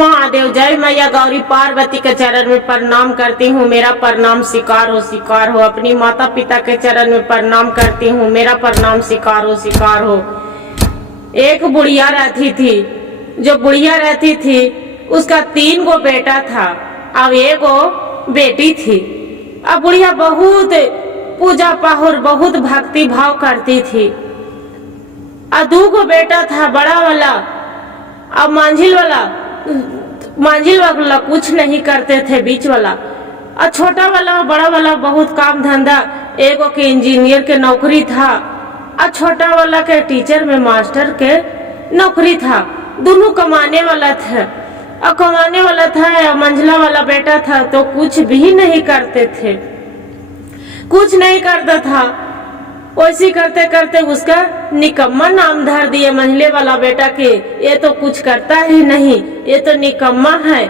महादेव। जय मैया गौरी पार्वती के चरण में प्रणाम करती हूँ, मेरा प्रणाम स्वीकार हो स्वीकार हो। अपनी माता पिता के चरण में प्रणाम करती हूँ, मेरा प्रणाम स्वीकार हो स्वीकार हो। एक बुढ़िया रहती थी, जो बुढ़िया रहती थी उसका 3 गो बेटा था, अब 1 गो बेटी थी। अब बुढ़िया बहुत पूजा पाहुर बहुत भक्ति भाव करती थी। अब 2 गो बेटा था, बड़ा वाला अब मांझिल वाला कुछ नहीं करते थे, बीच वाला और छोटा वाला बड़ा वाला बहुत काम धंधा। 1 गो के इंजीनियर के नौकरी था और छोटा वाला के टीचर में मास्टर के नौकरी था। दोनों कमाने वाला था और कमाने वाला था। मंझला वाला बेटा था तो कुछ भी नहीं करते थे, कुछ नहीं करता था। वैसे करते करते उसका निकम्मा नाम धर दिए मंझले वाला बेटा के, ये तो कुछ करता ही नहीं, ये तो निकम्मा है।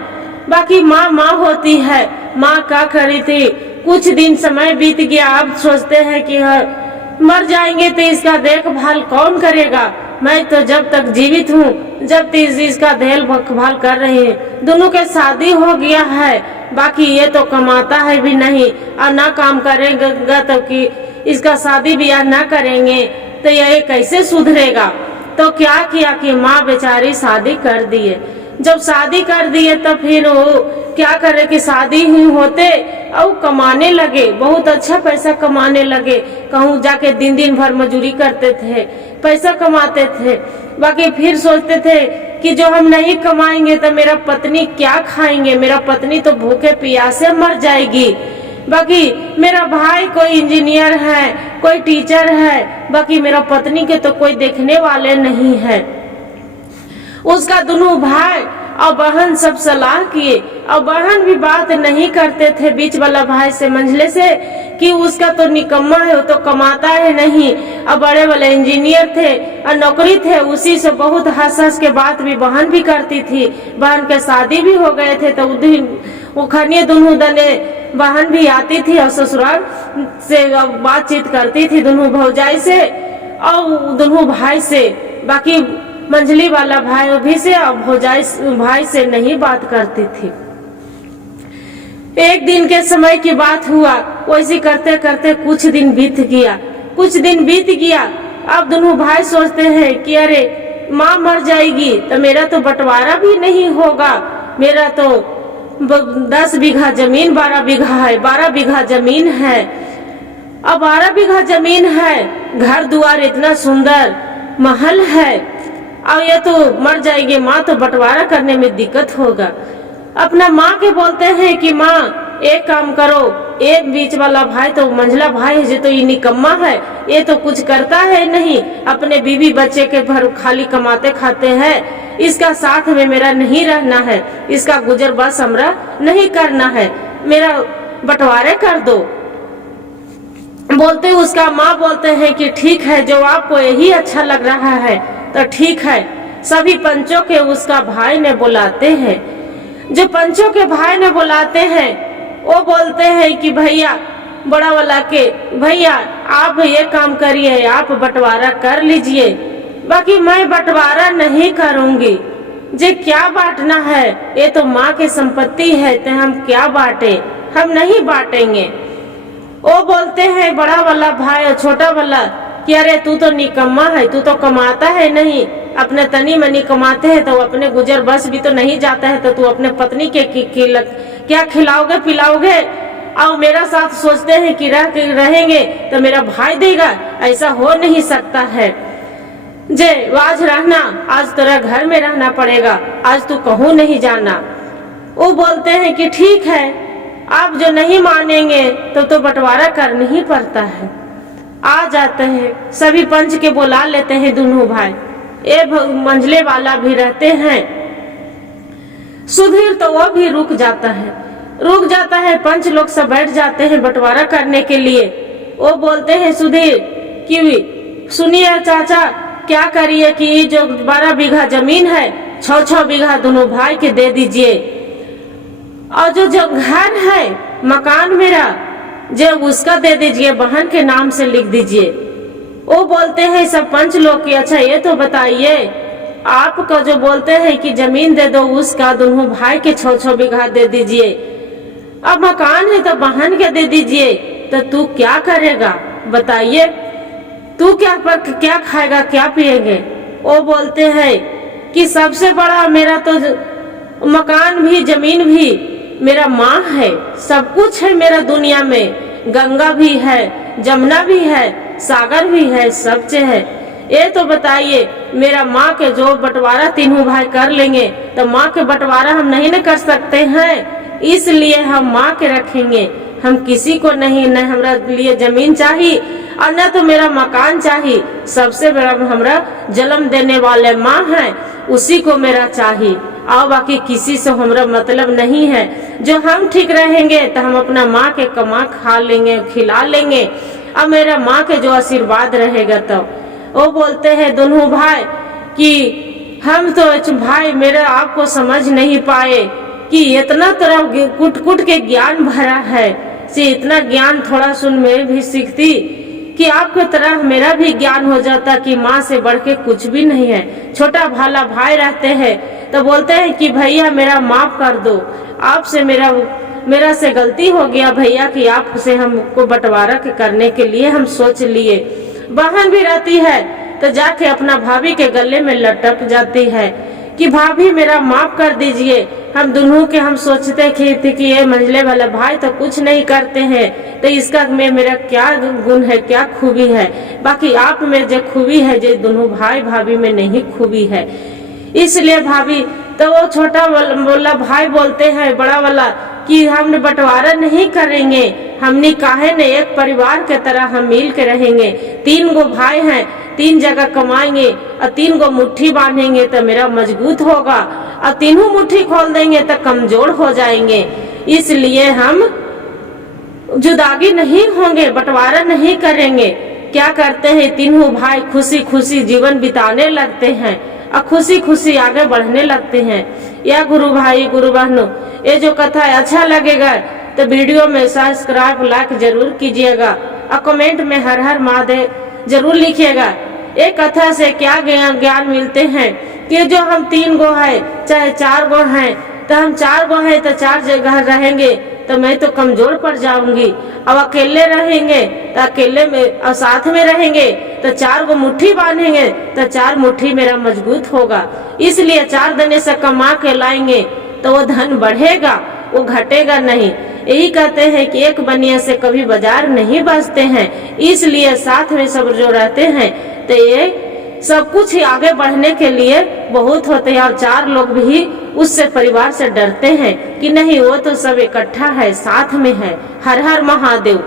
बाकी माँ होती है, माँ क्या करी थी। कुछ दिन समय बीत गया, अब सोचते हैं कि मर जाएंगे तो इसका देखभाल कौन करेगा। मैं तो जब तक जीवित हूँ जब तक इसका देखभाल कर रही है। दोनों के शादी हो गया है, बाकी ये तो कमाता है भी नहीं और ना काम करेगा तो कि इसका शादी ब्याह ना करेंगे तो ये कैसे सुधरेगा। तो क्या किया कि माँ बेचारी शादी कर दिए। जब शादी कर दिए तो फिर वो क्या करे कि शादी ही होते और कमाने लगे, बहुत अच्छा पैसा कमाने लगे। कहूँ जाके दिन भर मजदूरी करते थे, पैसा कमाते थे। बाकी फिर सोचते थे कि जो हम नहीं कमाएंगे तो मेरा पत्नी क्या खाएंगे, मेरा पत्नी तो भूखे प्यासे मर जाएगी। बाकी मेरा भाई कोई इंजीनियर है, कोई टीचर है, बाकी मेरा पत्नी के तो कोई देखने वाले नहीं है। उसका दोनों भाई और बहन सब सलाह किए और बहन भी बात नहीं करते थे बीच वाला भाई से, मंझले से, कि उसका तो निकम्मा है, वो तो कमाता है नहीं। और बड़े वाले इंजीनियर थे और नौकरी थे, उसी से बहुत हंस के बात भी बहन भी करती थी। बहन के शादी भी हो गए थे तो वो खनिए दोनों दने बहन भी आती थी और ससुराल से बातचीत करती थी दोनों भौजाई से और दोनों भाई से। बाकी मंझली वाला भाई भी से और भौजाई भाई से नहीं बात करती थी। एक दिन के समय की बात हुआ, वैसे करते करते कुछ दिन बीत गया। अब दोनों भाई सोचते हैं कि अरे माँ मर जाएगी तो मेरा तो बंटवारा भी नहीं होगा। मेरा तो 10 बीघा जमीन 12 बीघा है, 12 बीघा जमीन है। अब 12 बीघा जमीन है, घर द्वार इतना सुंदर महल है, और ये तो मर जाएगी माँ तो बंटवारा करने में दिक्कत होगा। अपना माँ के बोलते हैं कि माँ एक काम करो, एक बीच वाला भाई तो मंझला भाई है जो तो ये निकम्मा है, ये तो कुछ करता है नहीं, अपने बीवी बच्चे के भर खाली कमाते खाते हैं। इसका साथ में मेरा नहीं रहना है, इसका गुजर बस हमरा नहीं करना है, मेरा बंटवारे कर दो। बोलते उसका माँ बोलते हैं कि ठीक है, जो आपको यही अच्छा लग रहा है तो ठीक है। सभी पंचों के उसका भाई ने बुलाते हैं। जो पंचों के भाई ने बुलाते हैं वो बोलते हैं कि भैया बड़ा वाला के भैया आप ये काम करिए, आप बंटवारा कर लीजिए। बाकी मैं बंटवारा नहीं करूंगी, जे क्या बांटना है, ये तो माँ की संपत्ति है तो हम क्या बांटे, हम नहीं बांटेंगे। वो बोलते हैं बड़ा वाला भाई और छोटा वाला कि अरे तू तो निकम्मा है, तू तो कमाता है नहीं, अपने तनी मनी कमाते हैं तो अपने गुजर बस भी तो नहीं जाता है, तो तू अपने पत्नी के क्या खिलाओगे पिलाओगे। और मेरा साथ सोचते हैं कि रहेंगे तो मेरा भाई देगा, ऐसा हो नहीं सकता है। जे आज रहना, आज तेरा घर में रहना पड़ेगा, आज तू कहूँ नहीं जाना। वो बोलते हैं कि ठीक है, आप जो नहीं मानेंगे तो बंटवारा करना ही पड़ता है। आ जाते हैं, सभी पंच के बुला लेते हैं दोनों भाई। ये मंझले वाला भी रहते हैं, सुधीर तो वो भी रुक जाता है। पंच लोग सब बैठ जाते हैं बंटवारा करने के लिए। वो बोलते हैं सुधीर कि सुनिए चाचा, क्या करिए कि जो 12 बीघा जमीन है 6-6 बीघा दोनों भाई के दे दीजिए, और जो घर है मकान मेरा जो उसका दे दीजिए, बहन के नाम से लिख दीजिए। वो बोलते हैं सब पंच लोग कि अच्छा ये तो बताइए आपका जो बोलते हैं कि जमीन दे दो, उसका दोनों भाई के 6-6 बीघा दे दीजिए। अब मकान है तो बहन के दे दीजिए, तो तू क्या करेगा बताइए? तू क्या खाएगा, क्या पिएंगे? वो बोलते हैं कि सबसे बड़ा मेरा तो मकान भी जमीन भी मेरा माँ है, सब कुछ है मेरा दुनिया में, गंगा भी है, जमुना भी है, सागर भी है, सब चीज है। ये तो बताइए, मेरा माँ के जो बंटवारा तीनों भाई कर लेंगे तो माँ के बंटवारा हम नहीं न कर सकते हैं, इसलिए हम माँ के रखेंगे। हम किसी को नहीं, न हमरा लिए जमीन चाहिए और न तो मेरा मकान चाहिए। सबसे बड़ा हमरा जन्म देने वाले माँ है, उसी को मेरा चाहिए, और बाकी किसी से हमरा मतलब नहीं है। जो हम ठीक रहेंगे तो हम अपना माँ के कमा खा लेंगे, खिला लेंगे, और मेरा माँ के जो आशीर्वाद रहेगा। तो वो बोलते हैं दोनों भाई कि हम तो भाई मेरा आपको समझ नहीं पाए कि इतना तरह कुट कुट के ज्ञान भरा है, से इतना ज्ञान थोड़ा सुन मैं भी सीखती कि आपकी तरह मेरा भी ज्ञान हो जाता कि माँ से बढ़ के कुछ भी नहीं है। छोटा भाला भाई रहते हैं तो बोलते हैं कि भैया मेरा माफ कर दो, आपसे मेरा से गलती हो गया भैया कि आपसे हमको बंटवारा करने के लिए हम सोच लिए। बहन भी रहती है तो जाके अपना भाभी के गले में लटक जाती है कि भाभी मेरा माफ कर दीजिए। हम दोनों के हम सोचते थे कि ये मंझले वाला भाई तो कुछ नहीं करते हैं, तो इसका में मेरा क्या गुण है, क्या खूबी है? बाकी आप में जो खूबी है, जो दोनों भाई भाभी में नहीं खूबी है। इसलिए भाभी तो वो छोटा वाला भाई बोलते हैं बड़ा वाला कि हमने बंटवारा नहीं करेंगे, हमने काहे ने एक परिवार के तरह हम मिल के रहेंगे। 3 गो भाई हैं, 3 जगह कमाएंगे और 3 गो मुट्ठी बांधेंगे तो मेरा मजबूत होगा, और तीनों मुट्ठी खोल देंगे तो कमजोर हो जाएंगे। इसलिए हम जुदागी नहीं होंगे, बंटवारा नहीं करेंगे। क्या करते हैं तीनों भाई खुशी खुशी जीवन बिताने लगते हैं और खुशी खुशी आगे बढ़ने लगते हैं। या गुरु भाई गुरु बहनों, ये जो कथा अच्छा लगेगा तो वीडियो में सब्सक्राइब लाइक जरूर कीजिएगा और कमेंट में हर हर महादेव जरूर लिखिएगा। एक कथा से क्या ज्ञान मिलते हैं कि जो हम 3 गो है चाहे 4 गो हैं, तो हम 4 गो है तो 4 जगह रहेंगे तो मैं तो कमजोर पड़ जाऊंगी। अब अकेले रहेंगे तो अकेले में, और साथ में रहेंगे तो 4 गो मुट्ठी बांधेंगे तो 4 मुट्ठी मेरा मजबूत होगा। इसलिए 4 दने से कमा के लाएंगे तो वो धन बढ़ेगा, वो घटेगा नहीं। यही कहते हैं कि एक बनिया से कभी बाजार नहीं बचते हैं। इसलिए साथ में सब जो रहते हैं तो ये सब कुछ ही आगे बढ़ने के लिए बहुत होते हैं। और 4 लोग भी उससे परिवार से डरते हैं कि नहीं, वो तो सब इकट्ठा है, साथ में है। हर हर महादेव।